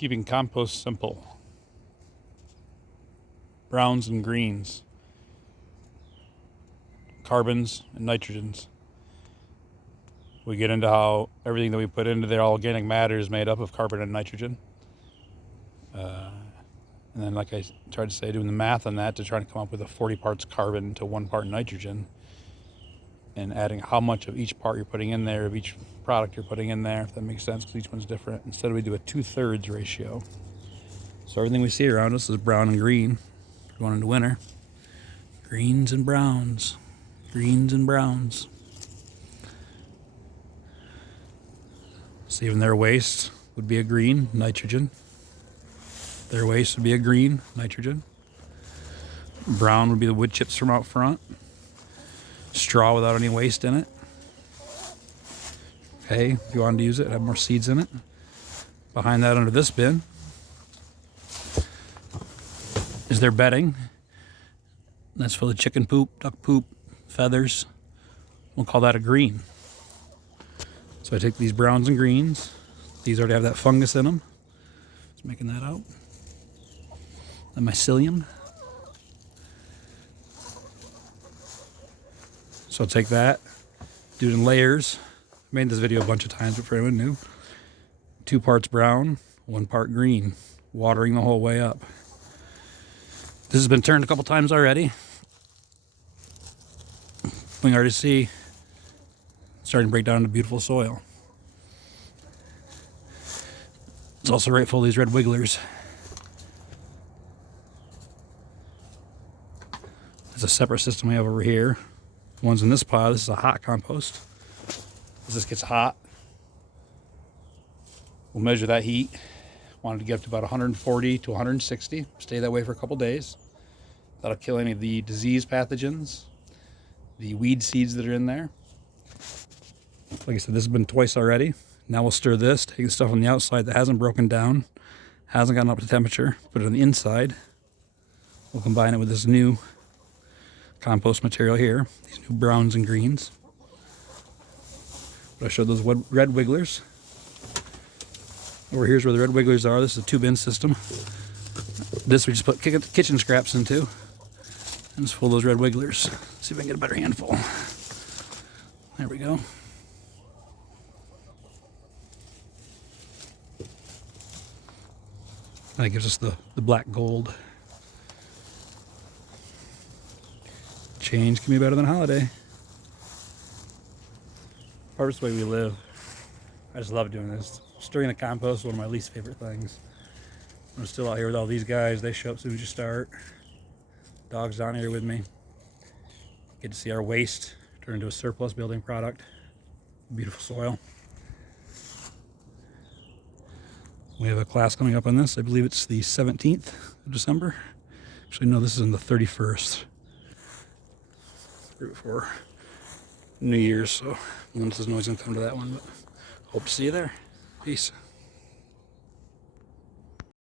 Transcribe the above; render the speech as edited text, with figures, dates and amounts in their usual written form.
Keeping compost simple. Browns and greens. Carbons and nitrogens. We get into how everything that we put into there, all organic matter, is made up of carbon and nitrogen. And then, like I tried to say, doing the math on that to try to come up with a 40 parts carbon to 1 part nitrogen, and adding how much of each part you're putting in there, of each product you're putting in there, if that makes sense, because each one's different. Instead, we do a 2/3 ratio. So everything we see around us is brown and green. Going into winter, greens and browns, greens and browns. So even their waste would be a green, nitrogen. Their waste would be a green, nitrogen. Brown would be the wood chips from out front. Straw without any waste in it. Hay, if you wanted to use it, have more seeds in it. Behind that, under this bin, is their bedding. That's full of chicken poop, duck poop, feathers. We'll call that a green. So I take these browns and greens. These already have that fungus in them. Just making that out. The mycelium. So I'll take that, do it in layers. I made this video a bunch of times, but for anyone new, 2 parts brown, 1 part green, watering the whole way up. This has been turned a couple times already. We can already see it's starting to break down into beautiful soil. It's also right full of these red wigglers. There's a separate system we have over here. The ones in this pile, this is a hot compost. As this gets hot, we'll measure that heat. Wanted to get up to about 140 to 160. Stay that way for a couple days. That'll kill any of the disease pathogens, the weed seeds that are in there. Like I said, this has been twice already. Now we'll stir this, take the stuff on the outside that hasn't broken down, hasn't gotten up to temperature, put it on the inside. We'll combine it with this new compost material here, these new browns and greens. But I showed those red wigglers. Over here's where the red wigglers are. This is a 2-bin system. This we just put kitchen scraps into. And just full of those red wigglers. See if I can get a better handful. There we go. That gives us the black gold. Change can be better than a holiday. Part of the way we live. I just love doing this. Stirring the compost is one of my least favorite things. I'm still out here with all these guys. They show up as soon as you start. Dog's down here with me. Get to see our waste turn into a surplus building product. Beautiful soil. We have a class coming up on this. I believe it's the 17th of December. Actually, no, this is on the 31st. Right before New Year's, so Melissa's always gonna come to that one, but hope to see you there. Peace.